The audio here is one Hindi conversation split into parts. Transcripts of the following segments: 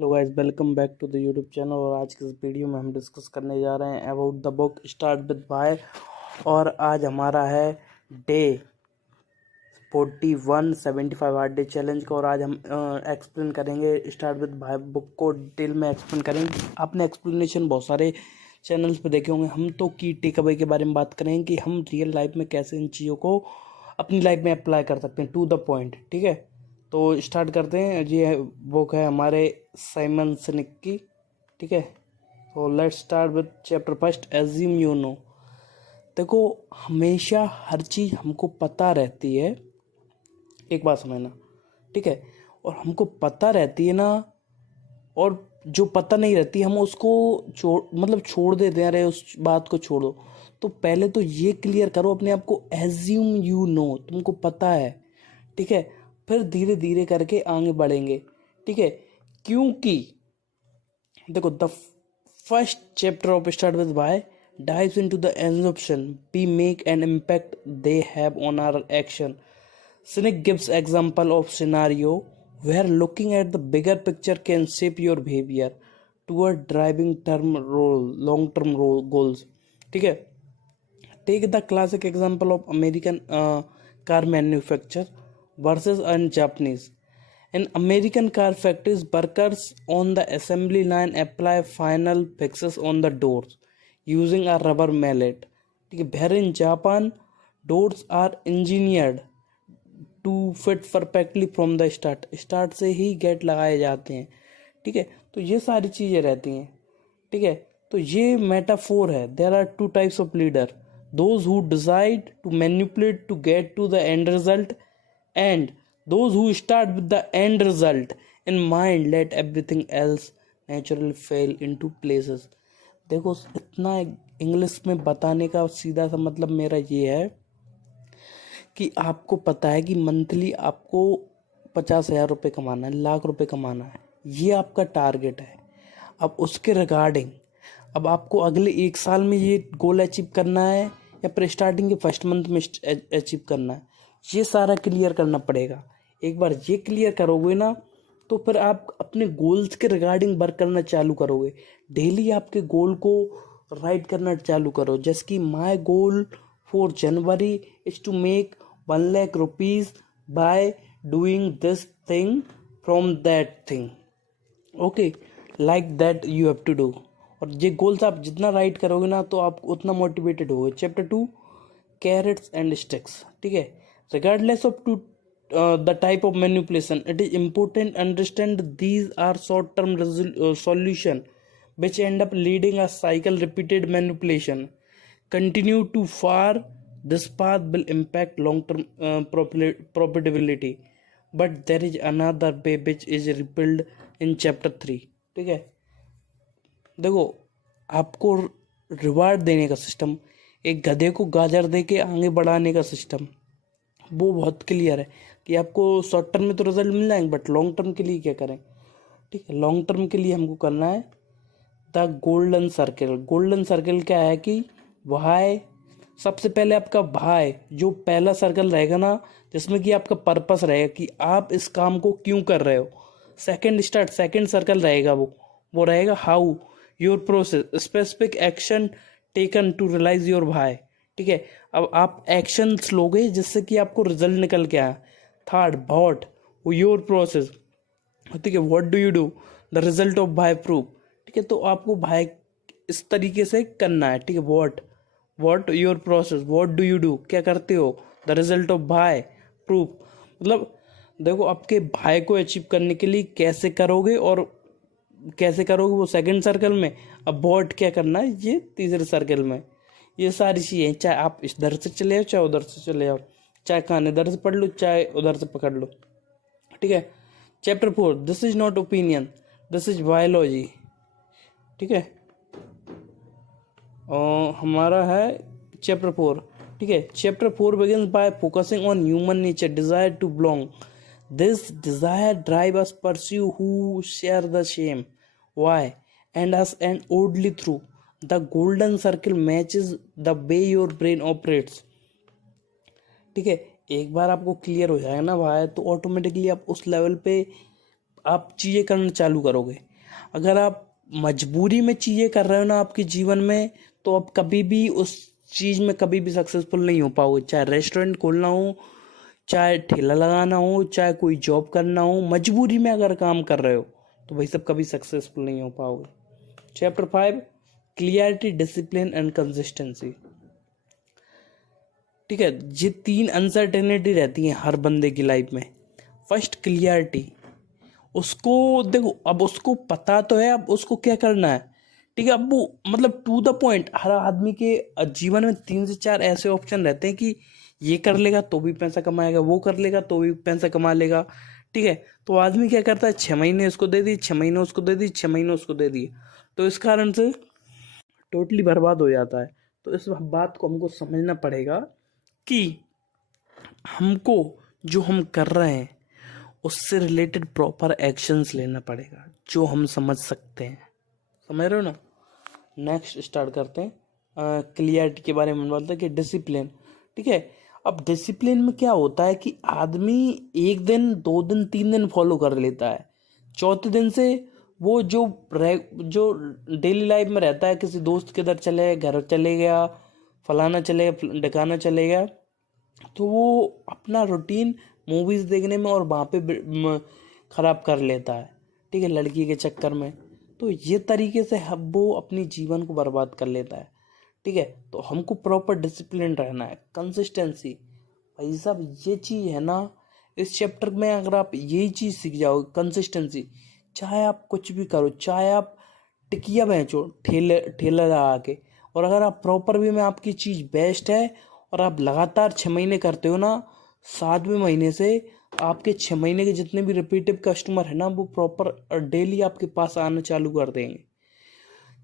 Hello guys, welcome back to the YouTube channel. और आज के इस वीडियो में हम डिस्कस करने जा रहे हैं about the book start with why. और आज हमारा है डे 41 75 हार्ड डे चैलेंज का। और आज हम एक्सप्लेन करेंगे स्टार्ट विद बाय बुक को, डिटेल में एक्सप्लेन करेंगे। आपने एक्सप्लेनेशन बहुत सारे चैनल्स पे देखे होंगे, हम तो की टेक अवे के बारे में बात करेंगे कि हम रियल लाइफ में कैसे इन चीज़ों को अपनी लाइफ में अप्लाई कर सकते हैं, टू द पॉइंट। ठीक है, तो स्टार्ट करते हैं। ये बुक है हमारे साइमन सिनेक की। ठीक है, तो let's start with chapter first, assume you know. देखो, हमेशा हर चीज़ हमको पता रहती है, एक बात समझना। ठीक है, और हमको पता रहती है ना, और जो पता नहीं रहती हम उसको छोड़ देते हैं, अरे उस बात को छोड़ो। तो पहले तो ये क्लियर करो अपने आप को, एज्यूम यू नो, तुमको पता है। ठीक है, फिर धीरे धीरे करके आगे बढ़ेंगे। ठीक है, क्योंकि देखो, the first chapter of start with why dives into the assumption we make and impact they have on our action. Cynic gives example of scenario where looking at the bigger picture can shape your behavior toward driving long term goals. ठीक है, take the classic example of American car manufacturer versus a Japanese. In American car factories, workers on the assembly line apply final fixes on the doors using a rubber mallet. ठीक है, where in Japan doors are engineered to fit perfectly from the start से ही गेट लगाए जाते हैं। ठीक है, तो ये सारी चीज़ें रहती हैं। ठीक है, तो ये मेटाफोर है। There are two types of leader, those who decide to manipulate to get to the end result, and those who start with the end result in mind let everything else naturally fall into places. देखो, इतना इंग्लिश में बताने का सीधा सा मतलब मेरा ये है कि आपको पता है कि मंथली आपको 50,000 रुपये कमाना है, लाख रुपए कमाना है, ये आपका टारगेट है। अब उसके रिगार्डिंग अब आपको अगले एक साल में ये गोल अचीव करना है या फिर स्टार्टिंग के फर्स्ट मंथ में अचीव करना है, ये सारा क्लियर करना पड़ेगा। एक बार ये क्लियर करोगे ना, तो फिर आप अपने गोल्स के रिगार्डिंग वर्क करना चालू करोगे। डेली आपके गोल को राइट करना चालू करो, जैसे कि my goal for January is to make 1 lakh rupees by doing this thing from that thing. Okay, like that you have to do. और ये गोल्स आप जितना राइट करोगे ना, तो आप उतना मोटिवेटेड होगे। Chapter 2, carrots and sticks. ठीक है, regardless of the type of manipulation, it is important to understand these are short term solution which end up leading a cycle. Repeated manipulation continue to far, this path will impact long term profitability, but there is another way which is revealed in chapter 3. ठीक है, देखो, आपको रिवार्ड देने का सिस्टम, एक गधे को गाजर दे के आगे बढ़ाने का सिस्टम, वो बहुत क्लियर है कि आपको शॉर्ट टर्म में तो रिजल्ट मिल जाएंगे, बट लॉन्ग टर्म के लिए क्या करें। ठीक है, लॉन्ग टर्म के लिए हमको करना है the golden circle. Golden circle क्या है कि भाई, सबसे पहले आपका भाई जो पहला सर्कल रहेगा ना, जिसमें कि आपका पर्पस रहेगा कि आप इस काम को क्यों कर रहे हो। सेकंड सर्कल रहेगा, वो रहेगा how, your process, specific action taken to realize your why. ठीक है, अब आप एक्शंस लोगे जिससे कि आपको रिजल्ट निकल के आए। Third, what, your process. ठीक है, what do you do, the result of भाई प्रूफ। ठीक है, तो आपको भाई इस तरीके से करना है। ठीक है, what your process, what do you do, क्या करते हो, द रिजल्ट ऑफ भाई प्रूफ। मतलब देखो, आपके भाई को अचीव करने के लिए कैसे करोगे, और कैसे करोगे वो सेकंड सर्कल में। अब व्हाट क्या करना है, ये तीसरे सर्कल में। ये सारी चीज़ें, चाहे आप इधर से चले जाओ चाहे उधर से चले जाओ, चाहे कान इधर से पढ़ लो चाहे उधर से पकड़ लो। ठीक है, chapter 4, this is not opinion, this is biology. ठीक है, हमारा है चैप्टर 4। ठीक है, chapter 4 begins by focusing on human nature, desire to belong. This desire drive us pursue who share the same why and us, and oddly through the golden circle matches the way your brain operates. ठीक है, एक बार आपको क्लियर हो जाएगा ना भाई, तो ऑटोमेटिकली आप उस लेवल पे आप चीज़ें करना चालू करोगे। अगर आप मजबूरी में चीज़ें कर रहे हो ना आपके जीवन में, तो आप कभी भी उस चीज़ में कभी भी सक्सेसफुल नहीं हो पाओगे। चाहे रेस्टोरेंट खोलना हो, चाहे ठेला लगाना हो, चाहे कोई जॉब करना हो, मजबूरी में अगर काम कर रहे हो तो भाई सब कभी सक्सेसफुल नहीं हो पाओगे। Chapter 5, clarity, discipline and consistency. ठीक है, ये 3 अनसर्टेनिटी रहती हैं हर बंदे की लाइफ में। First, clarity. उसको देखो, अब उसको पता तो है अब उसको क्या करना है। ठीक है, अब वो मतलब टू द पॉइंट। हर आदमी के जीवन में 3 से 4 ऐसे ऑप्शन रहते हैं कि ये कर लेगा तो भी पैसा कमाएगा, वो कर लेगा तो भी पैसा कमा लेगा। ठीक है, तो आदमी क्या करता है, 6 महीने उसको दे दी, 6 महीने उसको दे दी, 6 महीने उसको दे दिए, तो इस कारण से टोटली बर्बाद हो जाता है। तो इस बात को हमको समझना पड़ेगा कि हमको जो हम कर रहे हैं उससे रिलेटेड प्रॉपर एक्शंस लेना पड़ेगा जो हम समझ सकते हैं। समझ रहे हो ना। नेक्स्ट स्टार्ट करते हैं। क्लियरिटी के बारे में बोलते हैं कि डिसिप्लिन। ठीक है, अब डिसिप्लिन में क्या होता है कि आदमी 1 दिन 2 दिन 3 दिन फॉलो कर लेता है, चौथे दिन से वो जो डेली लाइफ में रहता है, किसी दोस्त के इधर चले, घर चले गया, फलाना चले गया, ढकाना चले गया, तो वो अपना रूटीन मूवीज देखने में और वहाँ पे खराब कर लेता है। ठीक है, लड़की के चक्कर में। तो ये तरीके से वो अपनी जीवन को बर्बाद कर लेता है। ठीक है, तो हमको प्रॉपर डिसिप्लिन रहना है, कंसिस्टेंसी। भाई साहब ये चीज़ है ना, इस चैप्टर में अगर आप यही चीज़ सीख जाओगे, कंसिस्टेंसी, चाहे आप कुछ भी करो, चाहे आप टिकिया बेचो ठेले ठेला लगा के, और अगर आप प्रॉपर वे में आपकी चीज़ बेस्ट है और आप लगातार 6 महीने करते हो ना, 7वें महीने से आपके 6 महीने के जितने भी रिपीटिव कस्टमर है ना, वो प्रॉपर डेली आपके पास आना चालू कर देंगे।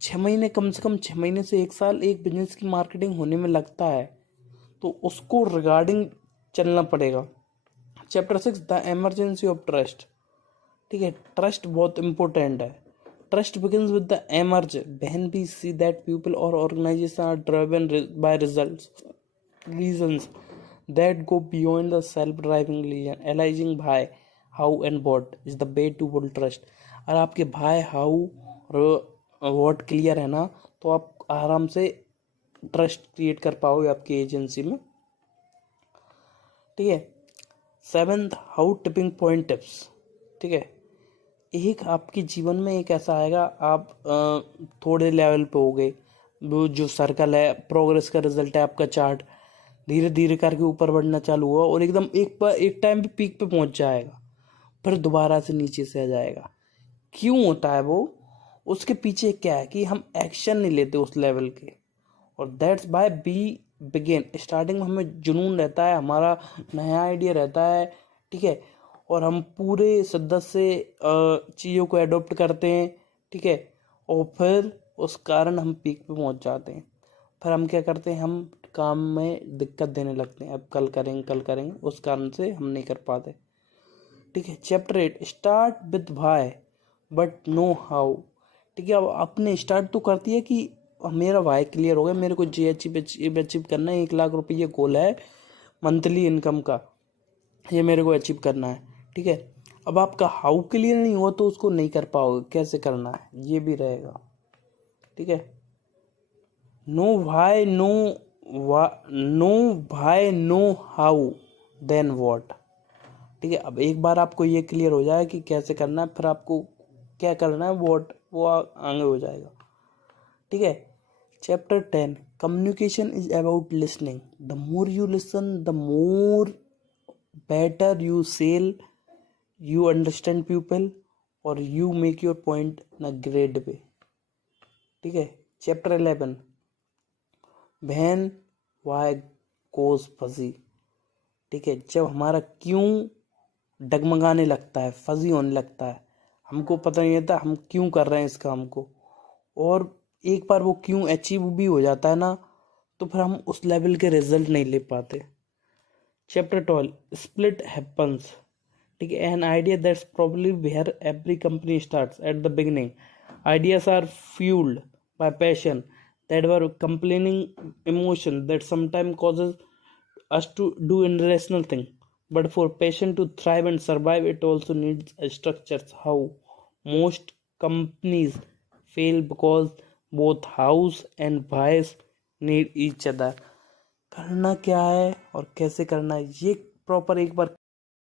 6 महीने, कम से कम 6 महीने से 1 साल एक बिजनेस की मार्केटिंग होने में लगता है, तो उसको रिगार्डिंग चलना पड़ेगा। Chapter 6, the emergency of trust. ठीक है, ट्रस्ट बहुत इंपॉर्टेंट है। Trust begins with the emerge when we see that people or organizations are driven by results, reasons that go beyond the self-driving reason. Analyzing why, how and what is the way to build trust. अगर आपके भाई, हाउ और वॉट क्लियर है ना, तो आप आराम से ट्रस्ट क्रिएट कर पाओगे आपकी एजेंसी में। ठीक है, 7th, how tipping point tips. ठीक है, एक आपके जीवन में एक ऐसा आएगा, आप थोड़े लेवल पे हो गए, वो जो सर्कल है, प्रोग्रेस का रिजल्ट है आपका चार्ट, धीरे धीरे करके ऊपर बढ़ना चालू हुआ और एकदम एक टाइम पे पीक पे पहुंच जाएगा, फिर दोबारा से नीचे से आ जाएगा। क्यों होता है वो, उसके पीछे क्या है कि हम एक्शन नहीं लेते उस लेवल के। और that's why we begin. Starting में हमें जुनून रहता है, हमारा नया आइडिया रहता है। ठीक है, और हम पूरे शिद्दत से चीज़ों को एडॉप्ट करते हैं। ठीक है, और फिर उस कारण हम पीक पे पहुंच जाते हैं। फिर हम क्या करते हैं, हम काम में दिक्कत देने लगते हैं, अब कल करेंगे कल करेंगे, उस कारण से हम नहीं कर पाते। ठीक है, chapter 8, start with why but no how. ठीक है, अब आपने स्टार्ट तो करती है कि मेरा वाई क्लियर हो गया, मेरे को जी अचीव करना है, 1 लाख रुपये ये गोल है मंथली इनकम का, ये मेरे को अचीव करना है। ठीक है, अब आपका हाउ क्लियर नहीं हुआ तो उसको नहीं कर पाओगे, कैसे करना है ये भी रहेगा। ठीक है, नो भाई नो हाउ देन व्हाट। ठीक है, अब एक बार आपको ये क्लियर हो जाए कि कैसे करना है, फिर आपको क्या करना है व्हाट, वो आगे हो जाएगा। ठीक है, chapter 10, communication is about listening. The more you listen, the more better you sell, you understand people, और you make your point in a great way. ठीक है, chapter 11, when why goes fuzzy। ठीक है, जब हमारा क्यों डगमगाने लगता है, फजी होने लगता है, हमको पता नहीं रहता हम क्यों कर रहे हैं इस काम को, और एक बार वो क्यों अचीव भी हो जाता है ना, तो फिर हम उस लेवल के रिजल्ट नहीं ले पाते। Chapter 12, split happens. ठीक है, an idea that's probably where every company starts at the beginning. Ideas are fuelled by passion that were complaining emotion that sometimes causes us to do irrational thing, but for patient to thrive and survive, it also needs a structures. How most companies fail because both house and wives need each other. करना क्या है और कैसे करना है ये प्रॉपर एक बार